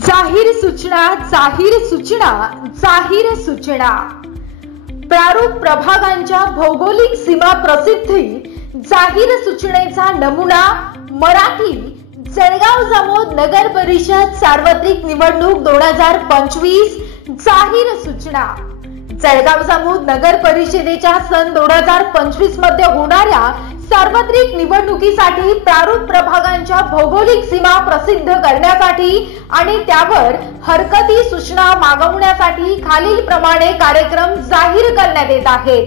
जाहीर सूचना जाहीर सूचना जाहीर सूचना प्रारूप प्रभागांच्या भौगोलिक सीमा प्रसिद्धी जाहीर सूचनेचा नमुना मराठी जळगाव जामोद नगर परिषद सार्वत्रिक निवडणूक 2025 जाहीर सूचना। जळगाव जामोद नगर परिषदेच्या सन 2025 मध्ये होणाऱ्या सार्वत्रिक निवडणुकीसाठी प्रारूप प्रभागांच्या भौगोलिक सीमा प्रसिद्ध करण्यासाठी आणि त्यावर हरकती सूचना मागवण्यासाठी खालील प्रमाणे कार्यक्रम जाहीर करण्यात येत आहेत।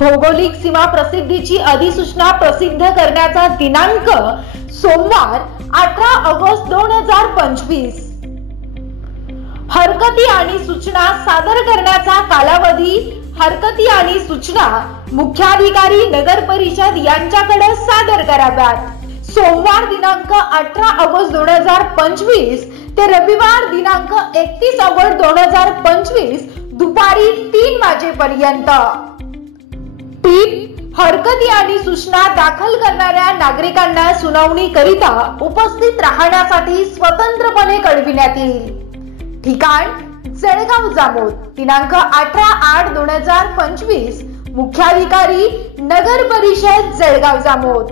भौगोलिक सीमा प्रसिद्धीची अधिसूचना प्रसिद्ध करण्याचा दिनांक सोमवार 18 ऑगस्ट 2025। हरकती आणि सूचना सादर करण्याचा कालावधी हरकती आणि सूचना मुख्याधिकारी नगर परिषद यांच्याकडे सादर कराव्यात। सोमवार दिनांक 18 ऑगस्ट 2025 ते रविवार दिनांक 31 ऑगस्ट 2025 दुपारी 3 वाजेपर्यंत। टीप: हरकती आणि सूचना दाखल करणाऱ्या नागरिकांना सुनावणी करिता उपस्थित राहण्यासाठी स्वतंत्रपणे कळविण्यात येईल। ठिकाण: जळगाव जामोद। दिनांक 18/8/2025 मुख्याधिकारी नगर परिषद जळगाव जामोद।